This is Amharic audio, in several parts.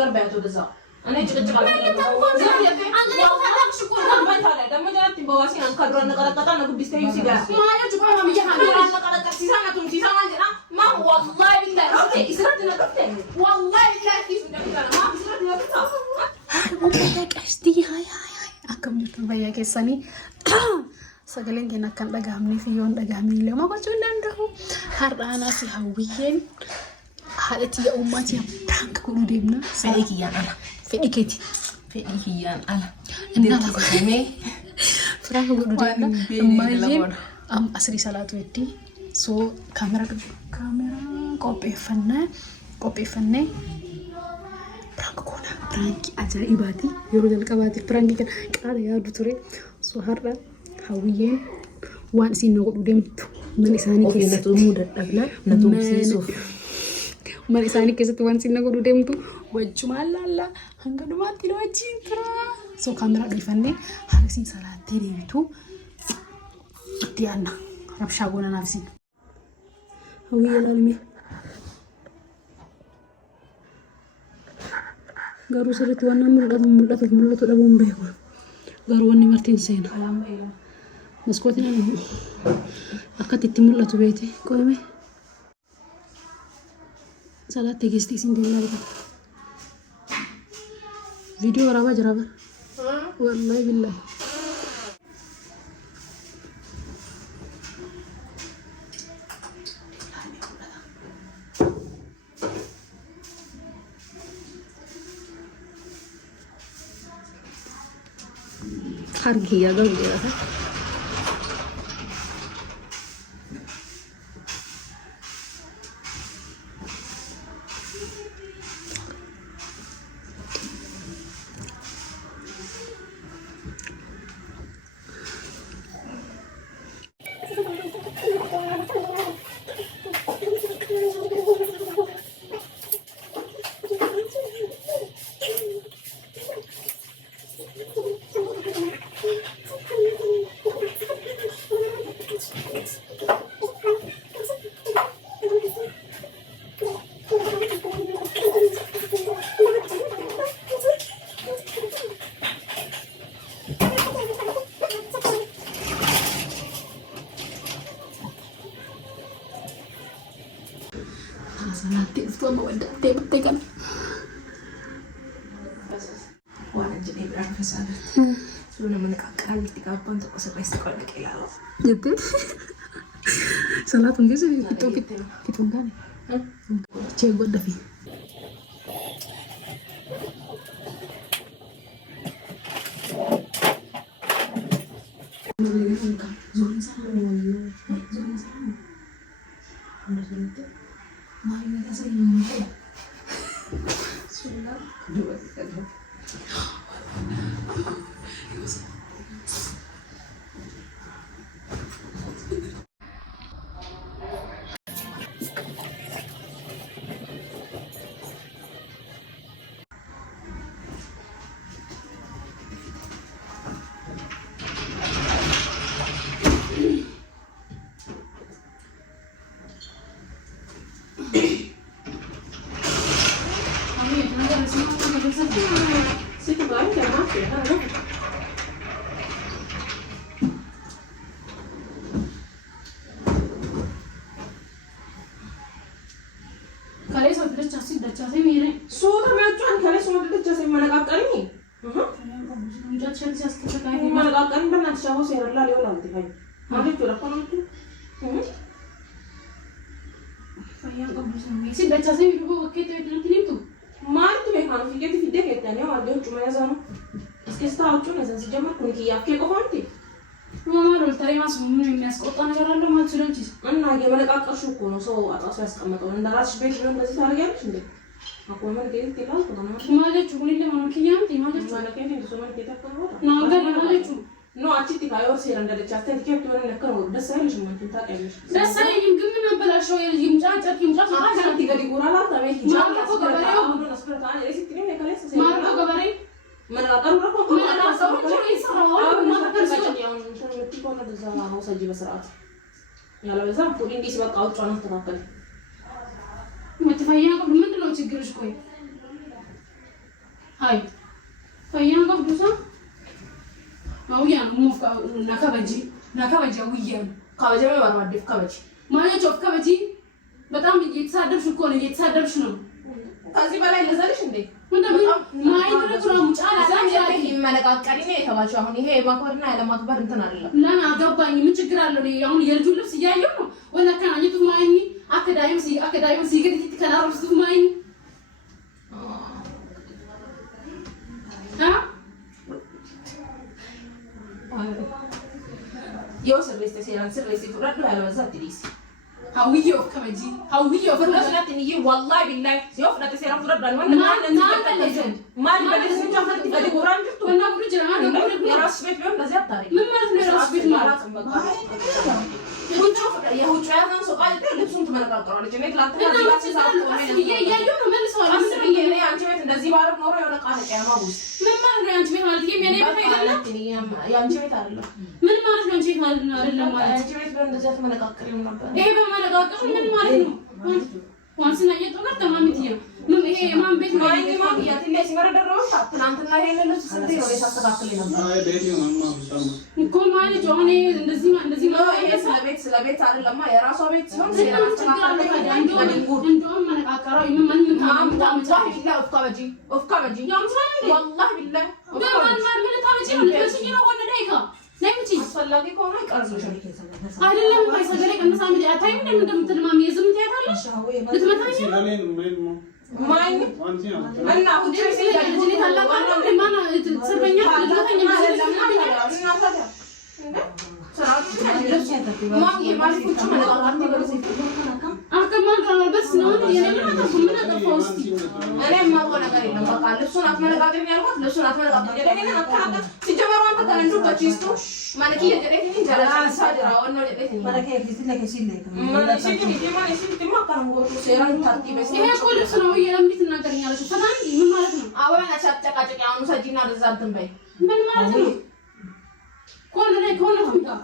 ነገር ባያቶ ደዛ እኔ ጭቅጭቅ ደግሞ ጀነት በዋሲ አንካድሮ ነቀረቀጣ ነው ቢስተዩ ሲጋ ማለት ጁባ ማሚጃ ካሜራ ነቀረቀጣ ሲሳናቱም ሲሳማ ጀና ማ والله بالله رحت اسرت نقطه والله بالله كيف እንደሚቀር ማ اسرت نقطه ቀስቲ ሃይ አከምቱ በያ ከሰኒ ሰገለን ገና kan dhagahamne fiyoon dhagahamne illee ma gochuu danda'u har'aana si hawwiyeen haadhati ya ummati prank godhuu deemna fedhii kiyyaan ala fedhii keeti fedhii kiyyaan ala innaa godhamee prank godhuu deemna ammaayeen asrii salaatu wetti soo kaamera qopheeffannee prank goona prank ajaa'ibaati yeroo jalqabaati prank kan qaala yaadu ture soo har'a hawiyeen waan isin godhu deemtu man isaanii keessatti mudadhabna natumsiisuuf man isaanii keessatti waan isin godhu deemtu wajjuma laalla hanga dhumaatti nu wajjin tura soo kaamera dhiifannee harisiin salaattii deebitu itti yaadna rabshaa goona naafsin hawiyeen alme garuu sirriitti waan mul'atu dhabuun beeku garuu wanni martiin seena مسكوتنا أكتر تمول لتبيتي كويمة صلاة تجستي سندي الله بك فيديو رابع جرابة والله بالله خارجي يا قلبي يا Nanti semua bawa betul kan? Wah, jadi berapa sana? Sudah menekakkan ketika apa untuk sampai sekolah kelalo. Gitu. Salah tunggu sih itu kita kan. Cek buat Davi. Sudah macam kalian semua itu jadi menegakkan ini. Menegakkan benar siapa sih yang lalu nanti kan? Ada juga apa nanti? Sayang kamu sama. Si baca saya itu bawa kita itu nanti itu. Mari tu mereka fikir tu fikir kita ni ada cuma ya sana. इसके साथ जो नजर से जमा कुन की आपके को होती Mama roll tari mas munu imyas qotan jarallo malsulanchis እና የመነቃቀሹ እኮ ነው ሰው አጣሱ ያስቀመጠው እንደራስሽ ቤት ነው እንደዚህ ታደርጊያለሽ እንዴ አቆመ እንዴት ይላል ማለቹ ሁሉ ለማን ከያምቲ ማለቹ ማለት ነው እንደሱ ማለት ተከፈረ ነው ጋር ማለቹ ነው አቺቲ ካዮር ሲራ እንደለቻ አስተን ከብት ወለ ነከረ ደስ አይልሽም አንቺ ታውቂያለሽ ደስ አይልም ግን ምን አበላሽው ይምጫጫት ይምጫጫ አጋንቲ ገዲ ጎራላ ታበይ ማለኮ ገበሬው ነው ስፕራታ ለሲቲ ነው ከለስ ማለኮ ገበሬ መናቀሩ ነው መናቀሩ ነው ይሰራው ማለከር ሰው ያው እንትን ምትቆነ ደዛ ነው ሰጂ በስርዓት ያለበዛ ፉል እንዲስ በቃ አውጫው ነው ተካከለ ምትፈያ ምንድነው ችግርሽ ቆይ هاي فيان قبضوسا ما ويان مو نكبجي ويان كبجي ما بردف كبجي ما يشوف كبجي በጣም እየተሳደብሽ እኮ ነው እየተሳደብሽ ነው ከዚህ በላይ ለዘልሽ እንዴ ምን ማይድረግራም ጫላ ዛሬ ይመለቃቀሪ ነው የተባለው አሁን ይሄ የማክበርና ያለማክበር እንትን አይደለም ለምን አገባኝ ምን ችግር አለው አሁን የልጁ ልብስ እያየሁ ነው ወላ ከናኝቱ ማይኒ አከዳዩ ሲገድት ከናሩስ ማይኒ يو سيرفيس تسيران سيرفيس فرد له على وزات ديس هاويه وكمجي هاويه فرد لا تنيجي والله بالله يو فرد تسيران فرد له ما نبلش نشوف فرد تبدي قران جبتو وانا بقول جرا انا بقول يا راس بيت بيوم لازم طاري من مالك يا راس بيت مالك يا هو شويه كان سوقات لبسون تمنققروا لجنه لا تنادي يا يو من سوى አስር የኔ አንቺ ቤት እንደዚህ ባረግ ኖሮ የሆነ ቃል ቀያማ ውስጥ ምን ማለት ነው አንቺ ቤት ማለት የኔ ቤት አይደለም የአንቺ ቤት አይደለም ምን ማለት ነው አንቺ ቤት ማለት አይደለም ማለት አንቺ ቤት በእንደዚያ ተመነቃቀሪው ነበር ይሄ በመነቃቀሩ ምን ማለት ነው ዋንስና የጦር ተማምትየ ምን ይሄ የማን ቤት ነው ማን ማን ያትለ ሲመረደረው ትናንትና ይሄን ልብስ ስንት ነው የታስተካክል ነበር አይ ቤት ነው ማማ ሰው እኮ ማለት ሆነ እንደዚህ ነው ይሄ ስለ ቤት አይደለም የራሷ ቤት ሲሆን እንደውም መነቃቀራው ምን ኦፍካበጂ والله بالله ምን ታመጪ ነው ለዚህ ነው ወደ ዳይካ ነይምጪ አስፈላጊ ከሆነ ይቀርብሽ አይደለም ባይሰገለ ከነሳም ዲያታይ ምን እንደምትልማም የዝም ታያታለሽ ልትመታኝ ሲላለን ማን እና ሁሉ ሲል ልጅ ታላቋ ነው ለማን ተሰርበኛ ልትመታኝ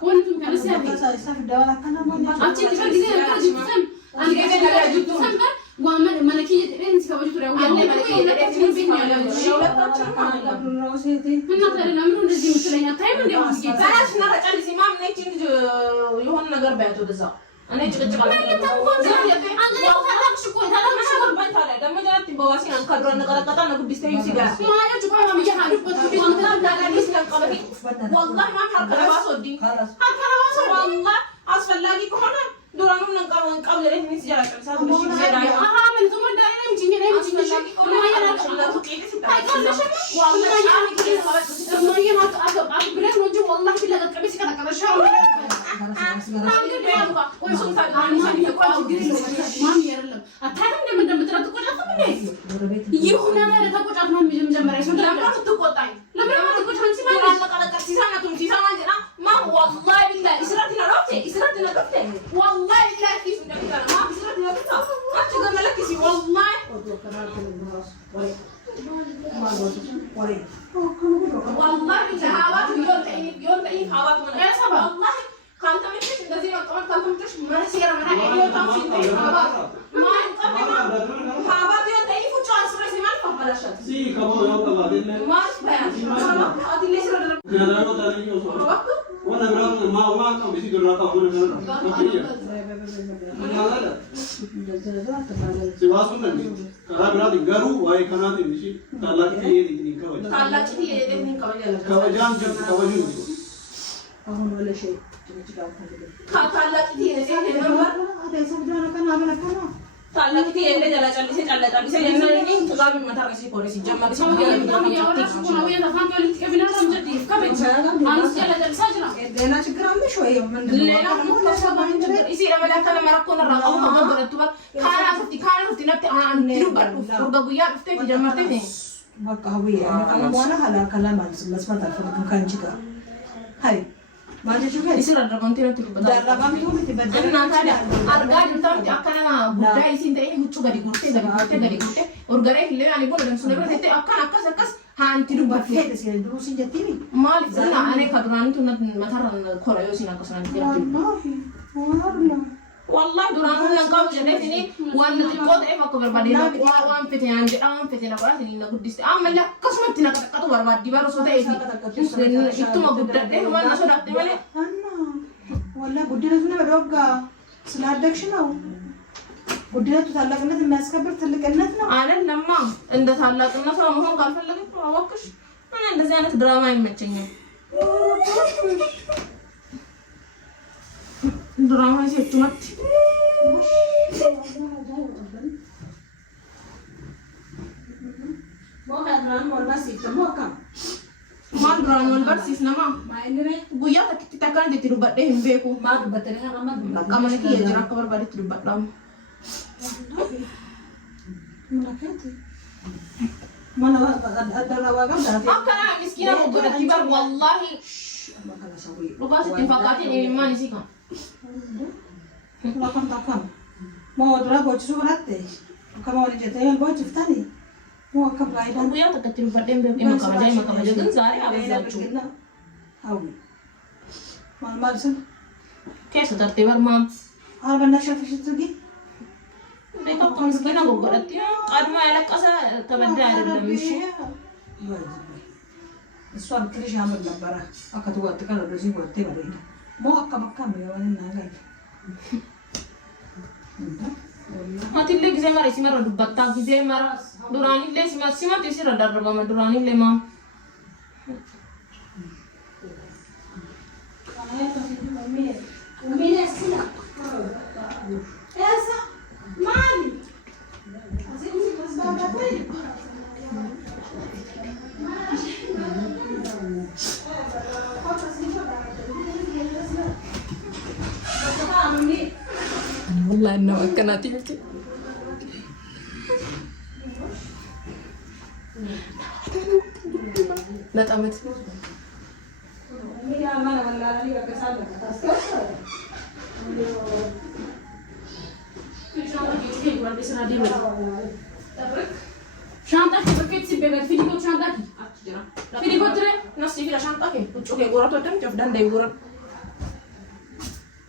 كون كان سافر دوالا كان ما أنتي تفكري أنا جبتهم أنا جبتهم وعمل ملكية إنت كوجه ترى ويا ملكية تكتب بيني على الشغل من نقدر نعمله نزيم سلينا تايم اللي هو سكيت أنا شنو رجعت زمام نيجي يهون نجار بيته ده أنا جت ما تقول أنا لو تعرف شو كنت أنا مش هقول بنت على ده ما جات بواسين عن كبر أنا قرأت أنا كنت بستوي سيجا ما يجوا ما بيجي حالك بس والله ما حرك الواسود دي حرك الواسود والله أصل لاقي كهنا دورانو نقام ليه نسي جالس أنا مش زيادة من زمان دايما مجيني ما ينام والله ينام أقبله نجوا والله بالله قبيس كذا كذا شو ማም ይረለም አታውቅም እንደምትረጥ ቆጣ ይሁን አለ ተቆጣት ነው መጀመሪያ ሰው ለምን ትቆጣኝ ለምን ትቆጣኝ ሲማን አለቀለቀ ሲሳናቱ ሲሳማንና ማ والله بالله اسرتنا رفته والله لا كيف እንደምታረ ማ اسرتنا رفته አንቺ ገመለክሲ والله والله جهابات يوم تاني حوات من يا سبا والله كانت مش እንደዚህ ነው ቆን كانت مش ማሰራ ማና ይወጣው ሲታይ حوات ما قبل حوات يوم يفوت على سرس ما فبلشت سي كبو يوم تبادل ما بيان هذه ليش رد كذا لو تاني يوم وانا برا ما كان بيصير دراتا ሲዋሱን ከራብራዲ ገሩ ወይ ከናት እንጂ ታላቅ ከወጃም ጀም ከወጁ አሁን ወለ ሸይ ታላቅ ታላቅ እንደ ጀላጨልሴ ጨለጨልሴ የነኒ ጥጋብ መታረሲ ፖሊሲ ጀመር ሲሆን ሌላ ችግር አለሽ ወይ ሌላ እሺ ለመዳከለ መረኮን ራቀው ተጎረቱባ ካራፍቲ ነጥ አንዱ በጉያ ፍቴ ጀመርቴ በቃ ወይ አሁን በኋላ hala ከላም መስማት አልፈልግም ካንቺ ጋር ሃይ ማለት ነው ይስራ ደረባንቴ ነው ደረባንቴ ነው ትበደል እና ታዲያ አርጋጅ ታም አከና ጉዳይ ሲንተይ ሁቹ ገዲ ጉርቴ ኦርጋሬ ህለ ያኒ ቦለ ደምሱ ነበር ተተ አከና አከሰከስ ሃንቲ ዱበት ሄደ ሲል ድሮ ሲጀቲኒ ማለት እና እኔ ከዱራንቱ መተራ ኮራዮ ሲናከሰና ዋላሂ والله دوران ينقاو جنتني وانا تقول ايه فكبر بعدين وان فتي عندي فتي نقرات اني نقدست اما لا قسمتنا قطو بربادي بارو صوت ايه انتم قدرت ايه وانا صدقت مالي انا والله ጉድነቱን በዶጋ ስላደግሽ ነው ጉድነቱ ታላቅነት የሚያስከብር ትልቅነት ነው አይደለማ እንደ ታላቅነቷ መሆን ካልፈለገች አወቅሽ እኔ እንደዚህ አይነት ድራማ አይመቸኝም ድራማ ሲያጭመት maal duraan wal barsiisnama guyyaa takkitti takkaan itti dubbadhee hin beeku qaqqamani kiyya jira akka barbaadetti dubbadhamu akkana miskiina godhatti bar wallaahi dhugaas ittiin fakkaatiin imimmaan isii kan mau dura bochisuu baratte akkama waliin jettee wal bochiftanii guyyaa takkatti dubbadhee hin beeku ima kabaja ግን ዛሬ አበዛችሁ keessa tartee barmaam akka miskiina godhatti qaduma yalaqqasa tabadda አይደለም እሺ እሷ ብትልሽ ያምር ነበረ አከትወጥ ከነ ወደዚህ ወጥቴ በሌላ ሞ አከመካ ነው እናጋይ Matillee gisee mara isi mara dubbattaa gisee mara duraanillee simatti isirra darbama duraanillee maam. والله انه اكلاتي بك لا تعمد شانتك بكيت سيبك في ديكو شانتك في ديكو ترى نفسي في شانتك وتشوفي غورات ودم شوف دندي غورات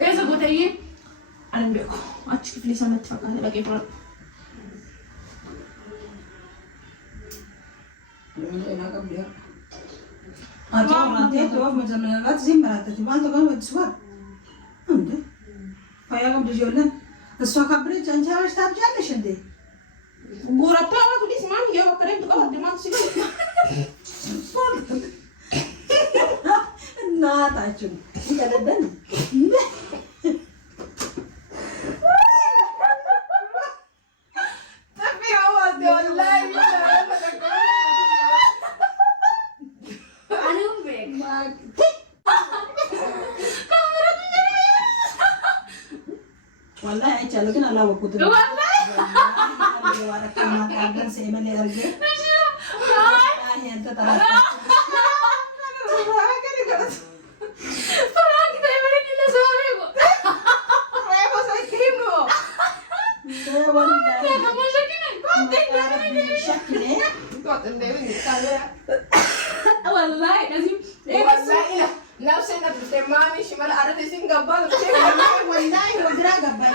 ايه زغوتي انا بيكو اتش كيف لسه متفقه لك كيف nanti itu menjelaskan zim berarti cuma itu kan suar, kayak kamu dijualan, suara kabri jangan harus tak jalan sendiri. Gura tahu tu di sini ya, waktu itu kau di mana sih? Nah, tak cuma, ini ada dan. Tapi awak dia online lah. والله عيشة لكن أنا لو كنت والله وأنا كمان قاعدين سيمني أرجع هي أنت ترى والله لازم والله نفس انك بتسمعني شمال ارض سنغافور والله ودرا قبل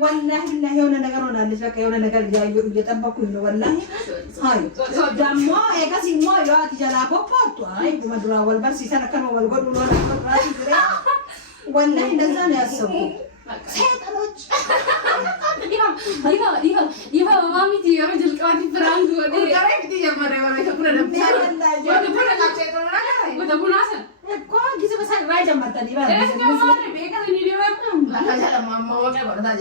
والله بالله የሆነ ነገር ሆናለች በቃ የሆነ ነገር እየጠበኩኝ ነው والله አይ ደሞ ኤጋሲሞ ያት ጀላፖፖቱ አይ ጉመድራ ወልበርሲ ተነከነ ወልጎዱ ነው ራሲ ግሬ والله እንደዛ ነው ያሰብኩት ሰይጣኖች ይፋ ማሚቲ የረጅል ቃዲ ፍራንክ ወደ ጋራይ ቢቲ ጀመረ ወደ ተኩረ ደብታ ወደ ቡና ካጨቶ ወደ ቡና ሰ እኮ ጊዜ በሳይ ራይ ጀመርተን ይባል እሱ ከማለ ቤከን ሊሊወጥ ለካጃለ ማማ ወቀ ወደ ታጀ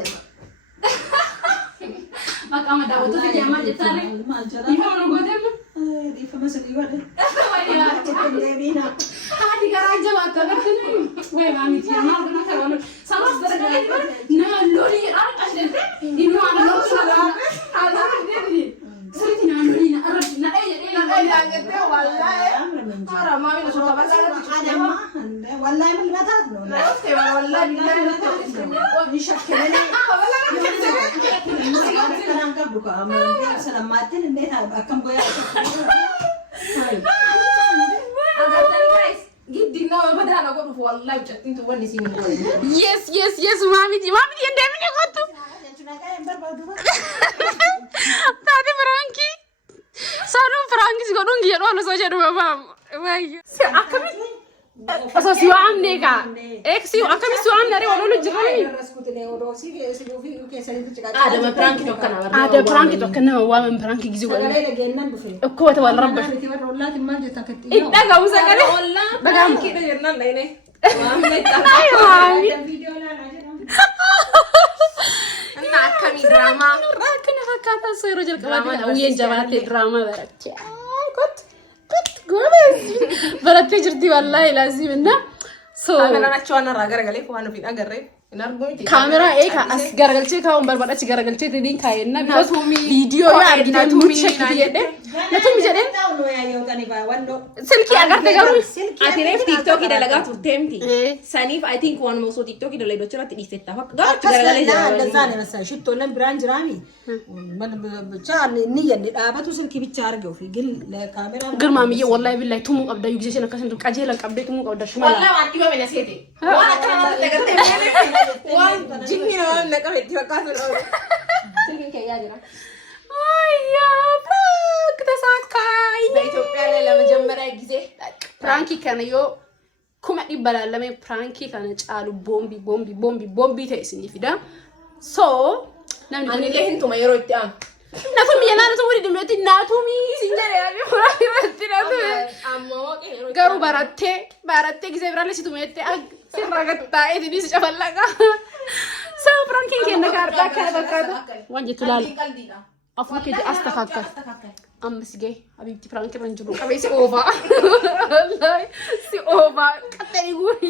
በቃ መዳወቱ ተጀማ ጀታለ ይሆነ ጎደል ዲፈ መስል ይወደ ወይ ሌቢና አዲ ጋራጀ ባተበትን ወይ ማሚቲ ያማርና ከወለ ሰላስ والله من المتات نو والله بالله يشكلني كلام قبلك أما سلام ما تين إنها أكم قوي جدي نوع بدأ أنا أقول والله بجتين توني سين yes mami dia mini kotu tadi Franky sanu Franky sih kodong dia lo saja dulu bang si akami asal si wam nega si akami si wam dari walau lu jerani ada Franky tuh kena wam Franky gizi wala aku tuh wala rabba itu gak usah kali bagam kita jangan lah ini nak kami drama kena kata saya rojal kawan uyen jawate drama berat gue beratnya jadi wallahi lazim na so kamera nak cuana raga raga lepo anu pin agar re kamera as garagalche ka umbar bada ci garagalche te din kayenna because video ya argite muche kiyede natum jeden silki agar te garu atine tiktok ida laga turtemti sanif I think one moso tiktok ida ledo chura ti setta garu ci garagale da zane masa shitto lan brand rami man bcha niyan ni abatu silki bicha argo fi gil kamera girma mi wallahi billahi tumu qabda yugje shena kasan qajelan qabde tumu qabda shuma wallahi wati ba mena sete wala kana daga te jinni no na ka metti wakaso no silki ke ya jira ayya kita sakai በኢትዮጵያ ላይ ለመጀመሪያ ጊዜ ፕራንኪ ከነዮ ኩመ ይባላል ፕራንኪ ከነ ጫሉ ቦምቢ ተይስኒ ፊዳ ሶ ani le hintu ma yero itti am ናቱሚ የናቱ ወዲ ድመቲ ናቱሚ ሲንጀር ያለ ወራይረትናቱ ammo ገሩ ባራቴ ጊዜ ብራለ ሲቱሜቴ ሲራገታ ኤዲኒ ሲጨፈለቃ ሶ ፕራንኪ ከነ ካርዳ ከበቃቱ ወንጀ ትላል አፉከ አስተካከል አምስጌ አቢብቲ ፕራንክ ረንጅሩ ቀበይ ሲኦቫ ቀጠይ ጉሪ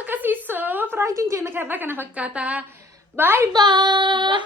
አከሲሶ ፕራንኪንግ ከነ ካርዳ ከነ ፈካታ ባይ ባይ